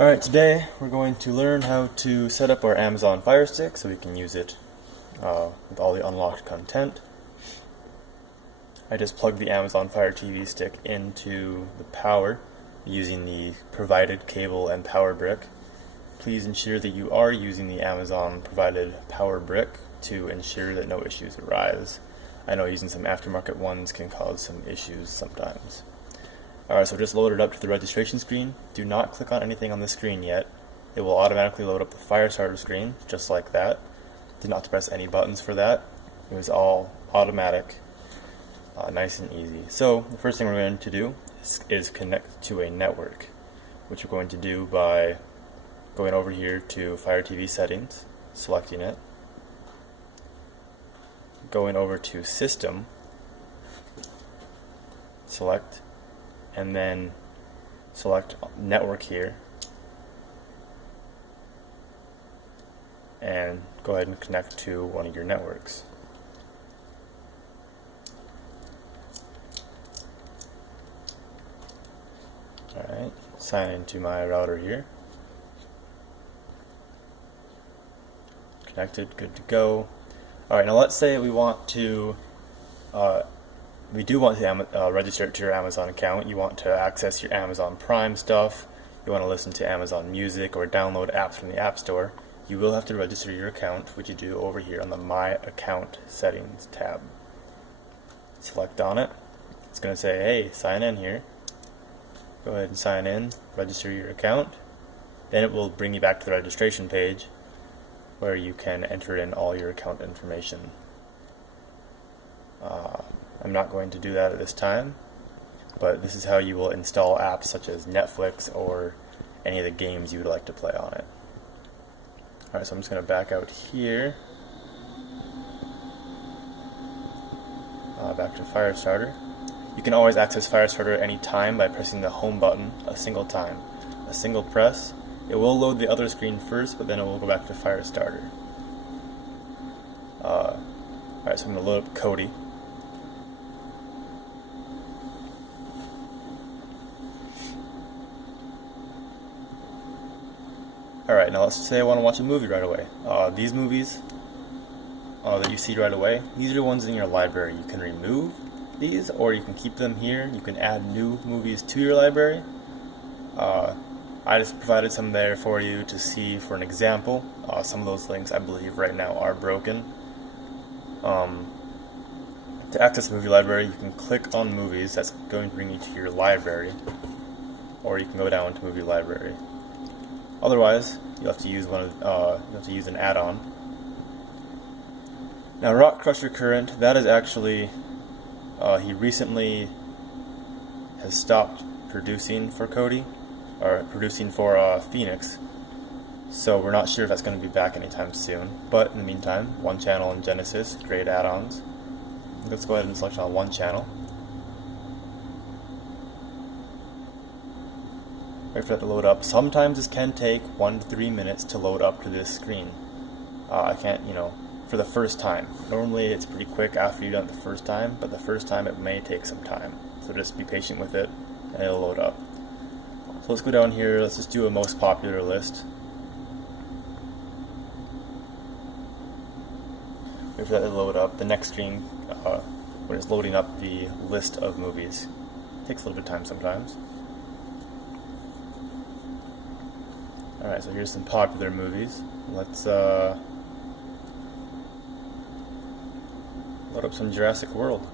Alright, today we're going to learn how to set up our Amazon Fire Stick so we can use it with all the unlocked content. I just plugged the Amazon Fire TV stick into the power using the provided cable and power brick. Please ensure that you are using the Amazon provided power brick to ensure that no issues arise. I know using some aftermarket ones can cause some issues sometimes. Alright, so just load it up to the registration screen. Do not click on anything on the screen yet. It will automatically load up the Firestarter screen, just like that. Did not have to press any buttons for that. It was all automatic, nice and easy. So the first thing we're going to do is connect to a network, which we're going to do by going over here to Fire TV settings, selecting it, going over to System, select, and then select network here and go ahead and connect to one of your networks. Alright, sign into my router here. Connected, good to go. Alright, now let's say we want to register it to your Amazon account. You want to access your Amazon Prime stuff. You want to listen to Amazon Music or download apps from the App Store. You will have to register your account, which you do over here on the My Account Settings tab. Select on it. It's going to say, hey, sign in here. Go ahead and sign in, register your account. Then it will bring you back to the registration page where you can enter in all your account information. I'm not going to do that at this time, but this is how you will install apps such as Netflix or any of the games you would like to play on it. Alright, so I'm just going to back out here, back to Firestarter. You can always access Firestarter at any time by pressing the home button a single time. A single press. It will load the other screen first, but then it will go back to Firestarter. Alright, so I'm going to load up Kodi. Alright, now let's say I want to watch a movie right away. These movies that you see right away, these are the ones in your library. You can remove these, or you can keep them here. You can add new movies to your library. I just provided some there for you to see for an example. Some of those links I believe right now are broken. To access the movie library, you can click on movies. That's going to bring you to your library, or you can go down to movie library. Otherwise, you'll have to use an add-on. Now, Rock Crusher Current, that is actually he recently has stopped producing for Kodi, or producing for Phoenix. So we're not sure if that's going to be back anytime soon. But in the meantime, One Channel and Genesis, great add-ons. Let's go ahead and select on One Channel. Wait for that to load up. Sometimes this can take 1 to 3 minutes to load up to this screen. I can't, for the first time. Normally it's pretty quick after you've done it the first time, but the first time it may take some time. So just be patient with it and it'll load up. So let's go down here, let's just do a most popular list. Wait for that to load up. The next screen, when it's loading up the list of movies. It takes a little bit of time sometimes. Alright, so here's some popular movies. Let's load up some Jurassic World.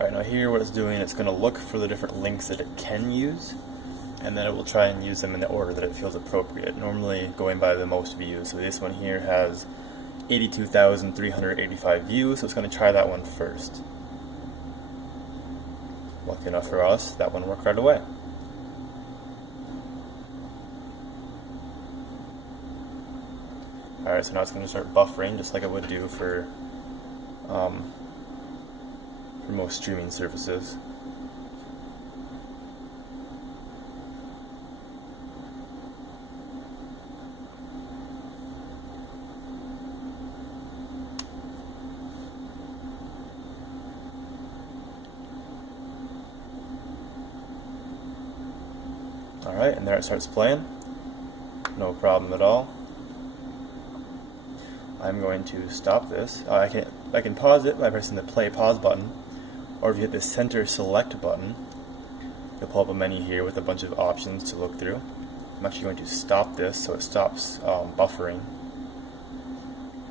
Alright, now here what it's doing, it's going to look for the different links that it can use, and then it will try and use them in the order that it feels appropriate, normally going by the most views. So this one here has 82,385 views, so it's going to try that one first. Lucky enough for us, that one worked right away. Alright, so now it's going to start buffering just like it would do for most streaming services. Alright, and there it starts playing. No problem at all. I'm going to stop this. I can pause it by pressing the play pause button, or if you hit the center select button, you'll pull up a menu here with a bunch of options to look through. I'm actually going to stop this so it stops buffering,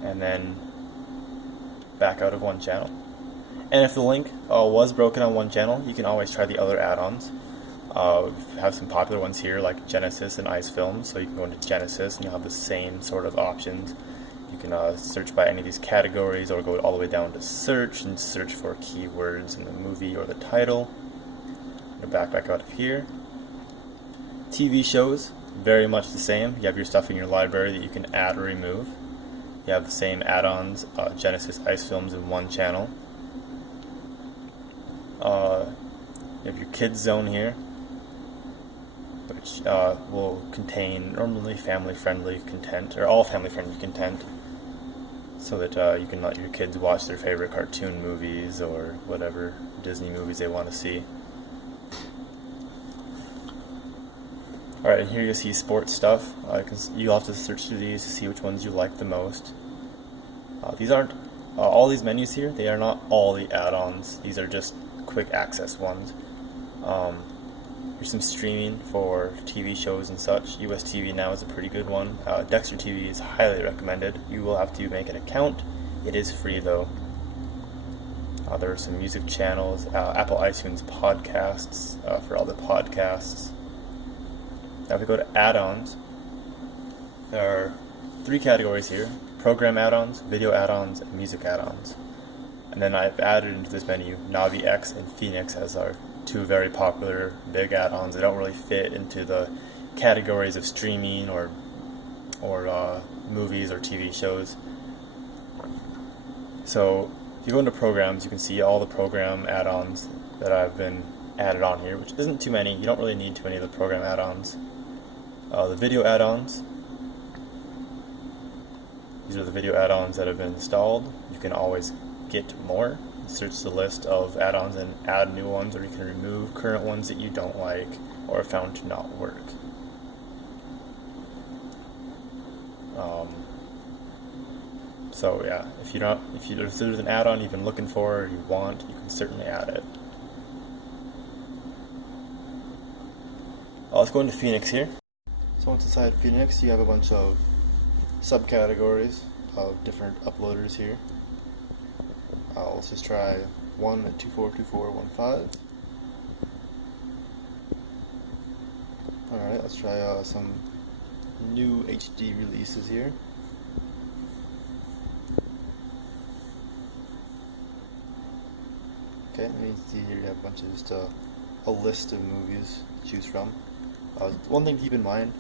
and then back out of one channel. And if the link was broken on one channel, you can always try the other add-ons. We have some popular ones here like Genesis and Ice Films, so you can go into Genesis and you'll have the same sort of options. You can search by any of these categories, or go all the way down to search and search for keywords in the movie or the title. Back out of here. TV shows, very much the same. You have your stuff in your library that you can add or remove. You have the same add-ons, Genesis, Ice Films in one channel. You have your kids zone here, which will contain normally family-friendly content, or all family-friendly content, so that you can let your kids watch their favorite cartoon movies or whatever Disney movies they want to see. Alright, and here you see sports stuff. You'll have to search through these to see which ones you like the most. These aren't all these menus here. They are not all the add-ons. These are just quick access ones. Here's some streaming for TV shows and such. US TV Now is a pretty good one. Dexter TV is highly recommended. You will have to make an account. It is free though. There are some music channels, Apple iTunes podcasts for all the podcasts. Now if we go to add-ons, there are 3 categories here: program add-ons, video add-ons, and music add-ons. And then I've added into this menu Navi X and Phoenix as our 2 very popular big add-ons. They don't really fit into the categories of streaming or movies or TV shows. So if you go into programs, you can see all the program add-ons that I've been added on here, which isn't too many. You don't really need too many of the program add-ons. The video add-ons, these are the video add-ons that have been installed. You can always get more. Search the list of add-ons and add new ones, or you can remove current ones that you don't like or found to not work. So yeah, if there's an add-on you've been looking for or you want, you can certainly add it. Let's go into Phoenix here. So once inside Phoenix, you have a bunch of subcategories of different uploaders here. Let's just try 1 at 242415. Alright, let's try some new HD releases here. Okay, you can see here you have a bunch of just a list of movies to choose from. One thing to keep in mind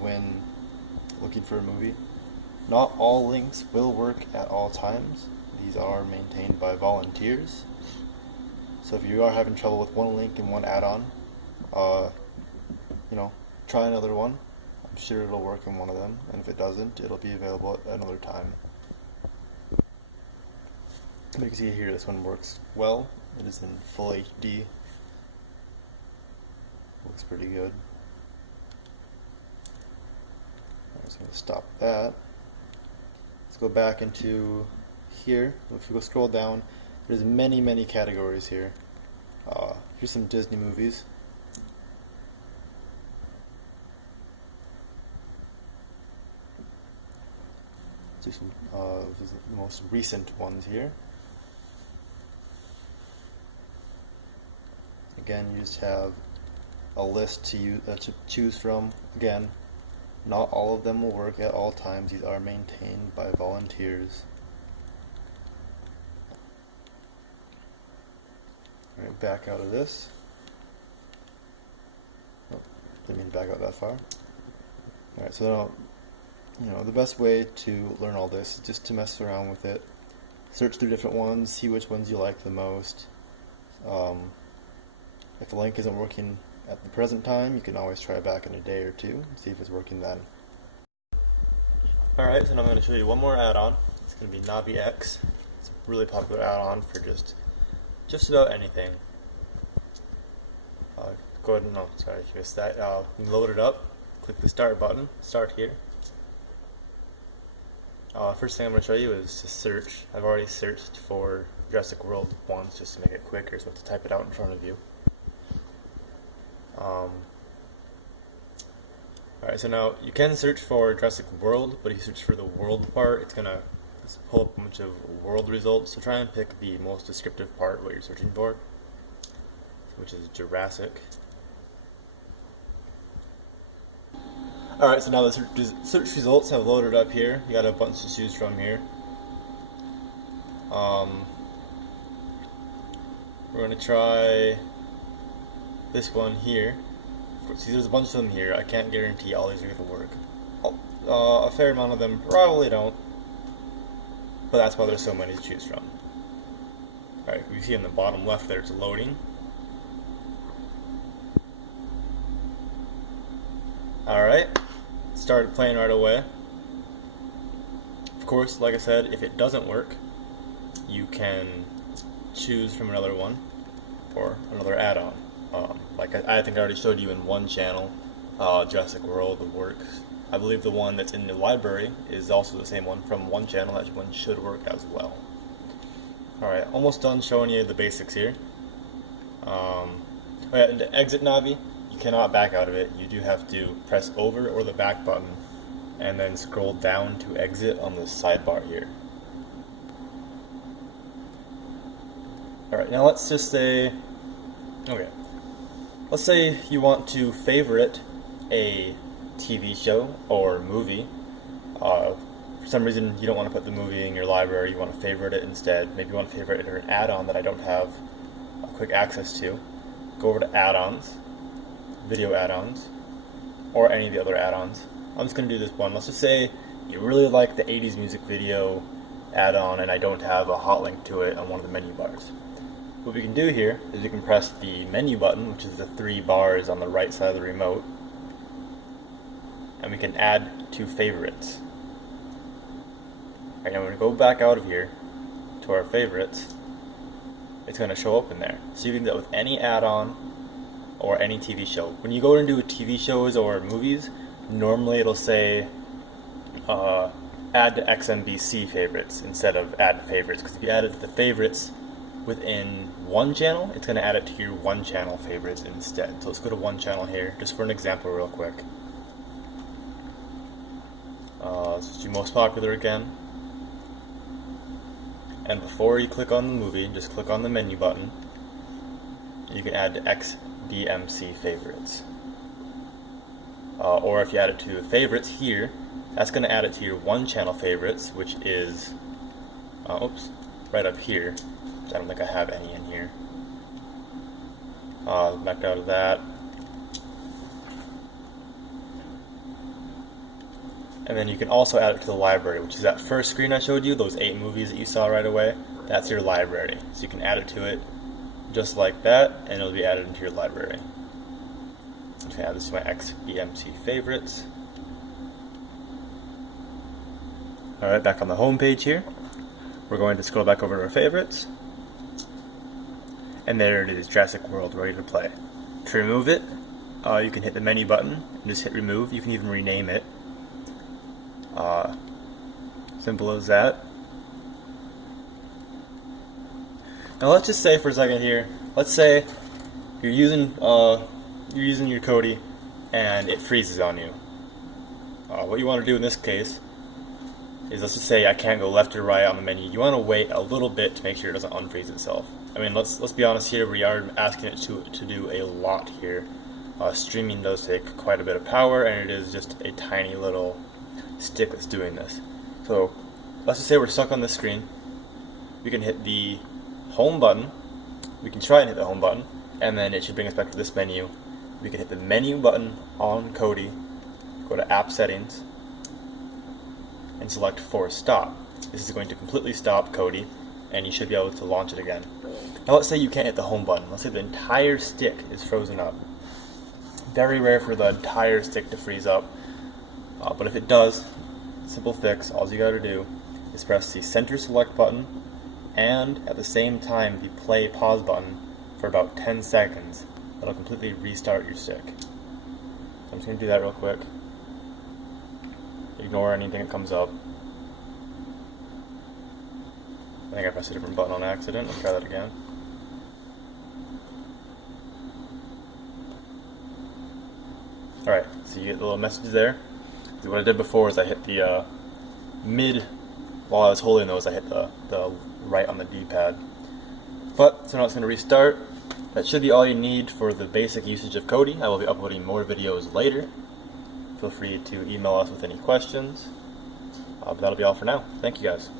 when looking for a movie, not all links will work at all times. These are maintained by volunteers. So if you are having trouble with one link and one add-on, try another one. I'm sure it'll work in one of them, and if it doesn't, it'll be available at another time. You can see here this one works well. It is in full HD. Looks pretty good. I'm just going to stop that. Let's go back into here. If we go scroll down, there's many categories here. Here's some Disney movies. Do some the most recent ones here. Again, you just have a list to choose from. Again, not all of them will work at all times. These are maintained by volunteers. Alright, back out of this. Oh, didn't mean to back out that far. Alright, so now, the best way to learn all this is just to mess around with it. Search through different ones, see which ones you like the most. If the link isn't working at the present time, you can always try back in a day or two and see if it's working then. Alright, so now I'm going to show you one more add-on. It's going to be Navi X. It's a really popular add-on for just about anything. go ahead and, no, sorry, just that, load it up, click the start button, start here. First thing I'm going to show you is to search. I've already searched for Jurassic World once just to make it quicker, so I have to type it out in front of you. Alright, so now you can search for Jurassic World, but if you search for the world part, it's going to pull up a bunch of world results. So try and pick the most descriptive part, what you're searching for, which is Jurassic. Alright, so now the search results have loaded up here. You got a bunch to choose from here. We're going to try this one here. See, there's a bunch of them here. I can't guarantee all these are going to work. A fair amount of them probably don't, but that's why there's so many to choose from. Alright, you see in the bottom left there it's loading. Alright, started playing right away. Of course, like I said, if it doesn't work, you can choose from another one or another add-on. Like I think I already showed you in one channel, Jurassic World works. I believe the one that's in the library is also the same one from one channel. That one should work as well. Alright, almost done showing you the basics here. In the exit Navi, you cannot back out of it. You do have to press over or the back button and then scroll down to exit on the sidebar here. Alright, now let's just say, let's say you want to favorite a TV show or movie. For some reason you don't want to put the movie in your library, you want to favorite it instead. Maybe you want to favorite it or an add-on that I don't have quick access to. Go over to add-ons, video add-ons, or any of the other add-ons. I'm just going to do this one. Let's just say you really like the 80s music video add-on and I don't have a hot link to it on one of the menu bars. What we can do here is we can press the menu button, which is the 3 bars on the right side of the remote, and we can add to favorites. Alright, now we're going to go back out of here to our favorites. It's going to show up in there. So you can do that with any add-on or any TV show. When you go into TV shows or movies, normally it'll say add to XMBC favorites instead of add to favorites, because if you add it to the favorites within one channel, it's going to add it to your one channel favorites instead. So let's go to one channel here, just for an example real quick. Let's do most popular again. And before you click on the movie, just click on the menu button. You can add to XBMC favorites. Or if you add it to favorites here, that's going to add it to your one channel favorites, which is, right up here. I don't think I have any in here. Backed out of that. And then you can also add it to the library, which is that first screen I showed you, those 8 movies that you saw right away. That's your library. So you can add it to it just like that, and it'll be added into your library. I'm going to add this to my XBMC favorites. Alright, back on the home page here. We're going to scroll back over to our favorites. And there it is, Jurassic World, ready to play. To remove it, you can hit the menu button and just hit remove. You can even rename it. Simple as that. Now let's just say for a second here, let's say you're using your Kodi and it freezes on you. What you want to do in this case is, let's just say I can't go left or right on the menu. You want to wait a little bit to make sure it doesn't unfreeze itself. I mean, let's be honest here, we are asking it to do a lot here. Streaming does take quite a bit of power, and it is just a tiny little stick that's doing this. So let's just say we're stuck on this screen. We can hit the home button. We can try and hit the home button, and then it should bring us back to this menu. We can hit the menu button on Kodi, go to app settings, and select force stop. This is going to completely stop Kodi, and you should be able to launch it again. Now let's say you can't hit the home button. Let's say the entire stick is frozen up. Very rare for the entire stick to freeze up, but if it does, simple fix, all you gotta do is press the center select button and at the same time the play pause button for about 10 seconds, that'll completely restart your stick. So I'm just going to do that real quick. Ignore anything that comes up. I think I pressed a different button on accident. Let's try that again. Alright, so you get the little message there. So what I did before is I hit the mid, while I was holding those, I hit the right on the D-pad. But, so now it's going to restart. That should be all you need for the basic usage of Kodi. I will be uploading more videos later. Feel free to email us with any questions. But that'll be all for now. Thank you guys.